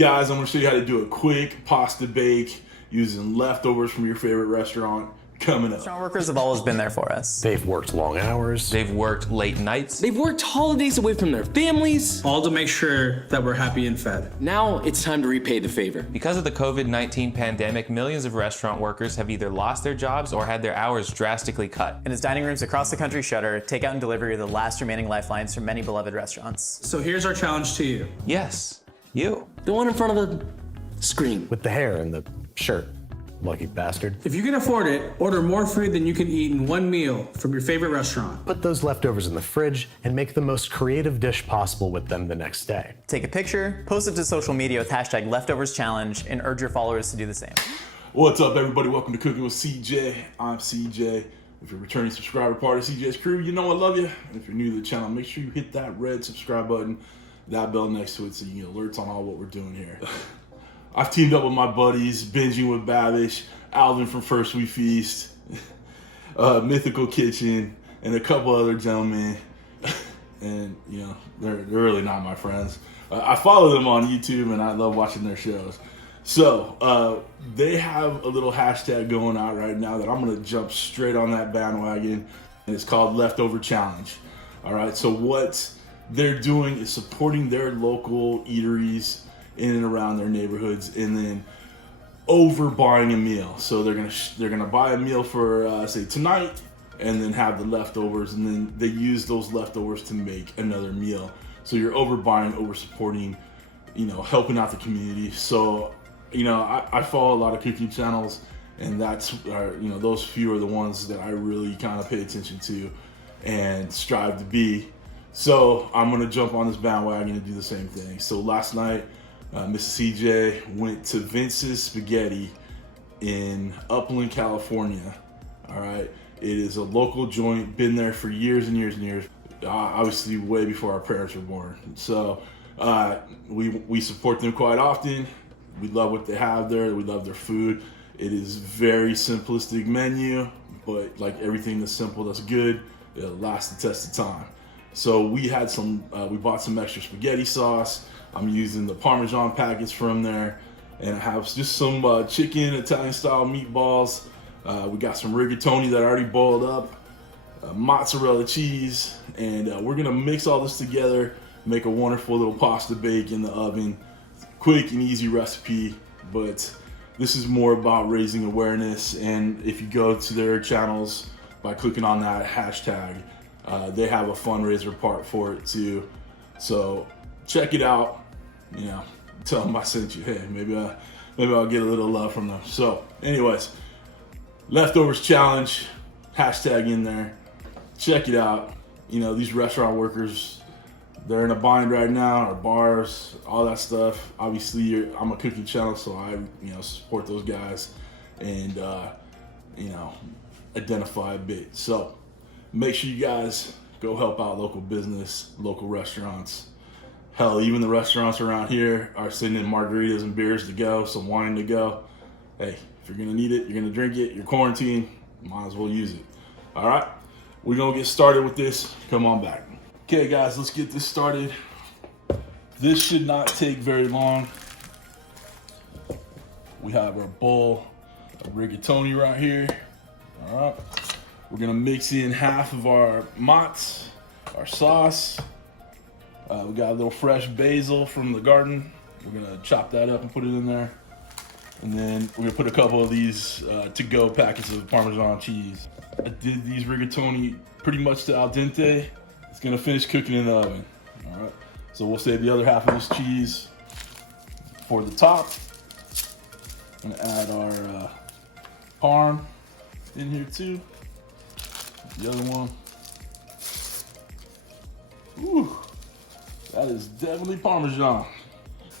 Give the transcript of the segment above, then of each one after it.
Guys, I'm gonna show you how to do a quick pasta bake using leftovers from your favorite restaurant coming up. Restaurant workers have always been there for us. They've worked long hours. They've worked late nights. They've worked holidays away from their families. All to make sure that we're happy and fed. Now it's time to repay the favor. Because of the COVID-19 pandemic, millions of restaurant workers have either lost their jobs or had their hours drastically cut. And as dining rooms across the country shutter, takeout and delivery are the last remaining lifelines for many beloved restaurants. So here's our challenge to you. Yes, you. The one in front of the screen. With the hair and the shirt. Lucky bastard. If you can afford it, order more food than you can eat in one meal from your favorite restaurant. Put those leftovers in the fridge and make the most creative dish possible with them the next day. Take a picture, post it to social media with hashtag #LeftoversChallenge, and urge your followers to do the same. What's up, everybody? Welcome to Cooking with CJ. I'm CJ. If you're a returning subscriber part of CJ's crew, you know I love you. And if you're new to the channel, make sure you hit that red subscribe button, that bell next to it, so you get alerts on all what we're doing here. I've teamed up with my buddies, Binging with Babish, Alvin from First We Feast, Mythical Kitchen, and a couple other gentlemen. And, you know, they're really not my friends. I follow them on YouTube, and I love watching their shows. So, they have a little hashtag going out right now that I'm going to jump straight on that bandwagon, and it's called Leftover Challenge. All right, so what they're doing is supporting their local eateries in and around their neighborhoods, and then overbuying a meal. So they're gonna buy a meal for say tonight, and then have the leftovers, and then they use those leftovers to make another meal. So you're overbuying, over supporting, you know, helping out the community. So, you know, I follow a lot of cooking channels, and that's you know, those few are the ones that I really kind of pay attention to and strive to be. So I'm gonna jump on this bandwagon and do the same thing. So last night, Mr. CJ went to Vince's Spaghetti in Upland, California. All right, it is a local joint, been there for years and years and years. Obviously, way before our parents were born. So we support them quite often. We love what they have there. We love their food. It is very simplistic menu, but like everything that's simple, that's good, it'll last the test of time. So we had some. We bought some extra spaghetti sauce. I'm using the Parmesan packets from there, and I have just some chicken Italian style meatballs. We got some rigatoni that I already boiled up, mozzarella cheese, and we're gonna mix all this together, make a wonderful little pasta bake in the oven. Quick and easy recipe, but this is more about raising awareness. And if you go to their channels by clicking on that hashtag, they have a fundraiser part for it too. So check it out. You know, tell them I sent you. Hey, maybe I'll get a little love from them. So, anyways, Leftovers Challenge, hashtag in there. Check it out. You know, these restaurant workers, they're in a bind right now, or bars, all that stuff. Obviously, I'm a cooking channel, so I, you know, support those guys and, you know, identify a bit. So, make sure you guys go help out local business, local restaurants. Hell, even the restaurants around here are sending margaritas and beers to go, some wine to go. Hey, if you're gonna need it, you're gonna drink it, you're quarantined, might as well use it. All right, we're gonna get started with this. Come on back. Okay, guys, let's get this started. This should not take very long. We have our bowl of rigatoni right here. All right, we're gonna mix in half of our mozz, our sauce. We got a little fresh basil from the garden. We're gonna chop that up and put it in there. And then we're gonna put a couple of these to-go packets of Parmesan cheese. I did these rigatoni pretty much to al dente. It's gonna finish cooking in the oven. All right, so we'll save the other half of this cheese for the top. I'm gonna add our parm in here too. The other one. Ooh. That is definitely Parmesan.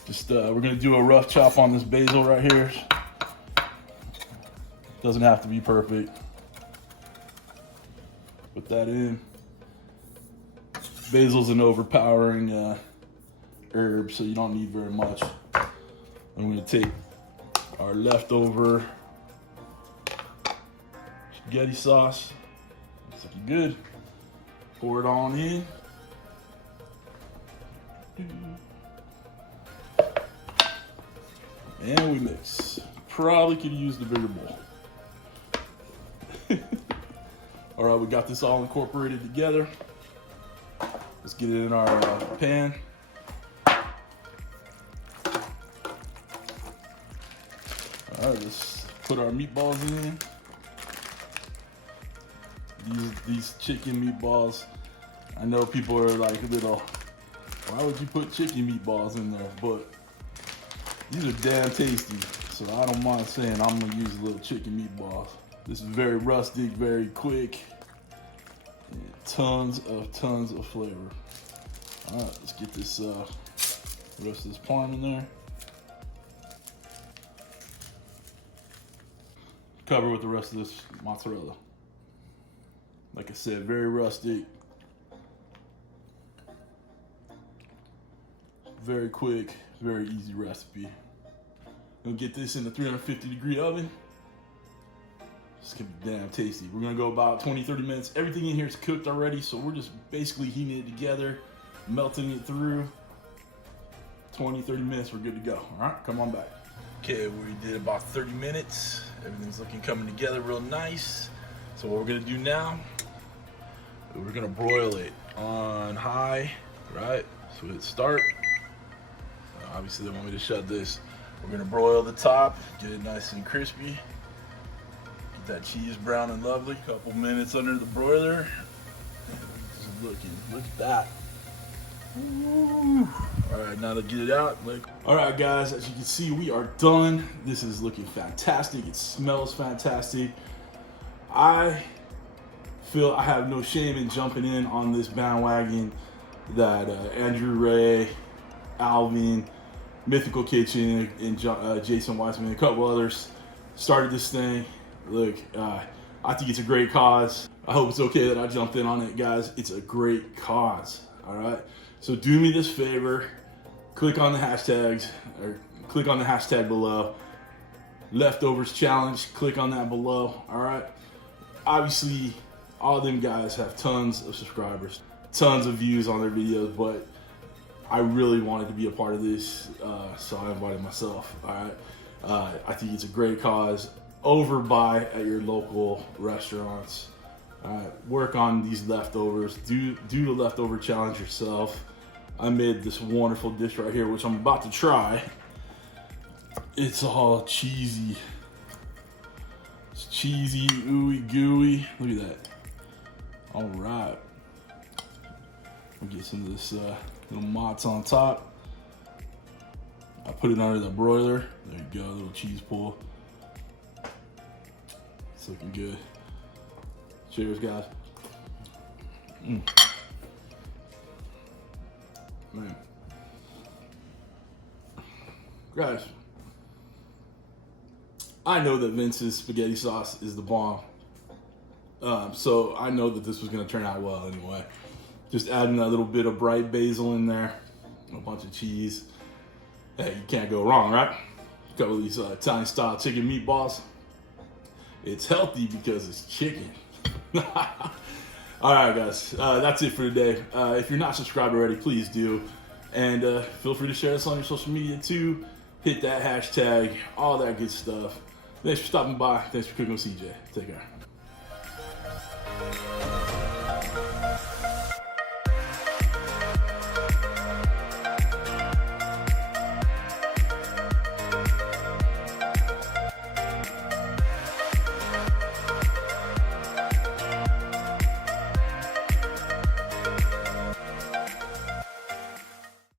Just, we're gonna do a rough chop on this basil right here. Doesn't have to be perfect. Put that in. Basil's an overpowering herb, so you don't need very much. I'm gonna take our leftover spaghetti sauce. Looks looking good. Pour it on in. And we mix. Probably could use the bigger bowl. All right, we got this all incorporated together. Let's get it in our pan. All right, let's put our meatballs in. These chicken meatballs. I know people are like a little, why would you put chicken meatballs in there? But these are damn tasty. So I don't mind saying I'm gonna use a little chicken meatballs. This is very rustic, very quick, and tons of flavor. All right, let's get this rest of this parm in there. Cover with the rest of this mozzarella. Like I said, very rustic, very quick, very easy recipe. Gonna get this in the 350-degree oven. It's gonna be damn tasty. We're gonna go about 20-30 minutes. Everything in here is cooked already, so we're just basically heating it together, melting it through. 20-30 minutes, we're good to go. All right, come on back. Okay, we did about 30 minutes. Everything's looking coming together real nice. So what we're gonna do now, we're gonna broil it on high, right? So hit start. Obviously they want me to shut this. We're gonna broil the top, get it nice and crispy. Get that cheese brown and lovely. Couple minutes under the broiler. Just looking, look at that. Ooh. All right, now to get it out. All right, guys, as you can see, we are done. This is looking fantastic. It smells fantastic. I feel I have no shame in jumping in on this bandwagon that Andrew Ray, Alvin, Mythical Kitchen, and Jason Weissman, and a couple others started this thing. Look, I think it's a great cause. I hope it's okay that I jumped in on it, guys. It's a great cause, all right? So do me this favor, click on the hashtags, or click on the hashtag below. Leftovers Challenge, click on that below, all right? Obviously, all of them guys have tons of subscribers, tons of views on their videos, but I really wanted to be a part of this, so I invited myself, all right? I think it's a great cause. Overbuy at your local restaurants. Work on these leftovers. Do the leftover challenge yourself. I made this wonderful dish right here, which I'm about to try. It's all cheesy. It's cheesy, ooey gooey. Look at that. All right. I'll get some of this little mozz on top. I put it under the broiler. There you go, a little cheese pull. It's looking good. Cheers, guys. Man. Guys, I know that Vince's spaghetti sauce is the bomb. So I know that this was gonna turn out well anyway. Just adding a little bit of bright basil in there, a bunch of cheese. Hey, you can't go wrong, right? A couple of these Italian style chicken meatballs. It's healthy because it's chicken. All right, guys, that's it for today. If you're not subscribed already, please do. And feel free to share this on your social media too. Hit that hashtag, all that good stuff. Thanks for stopping by. Thanks for cooking with CJ. Take care.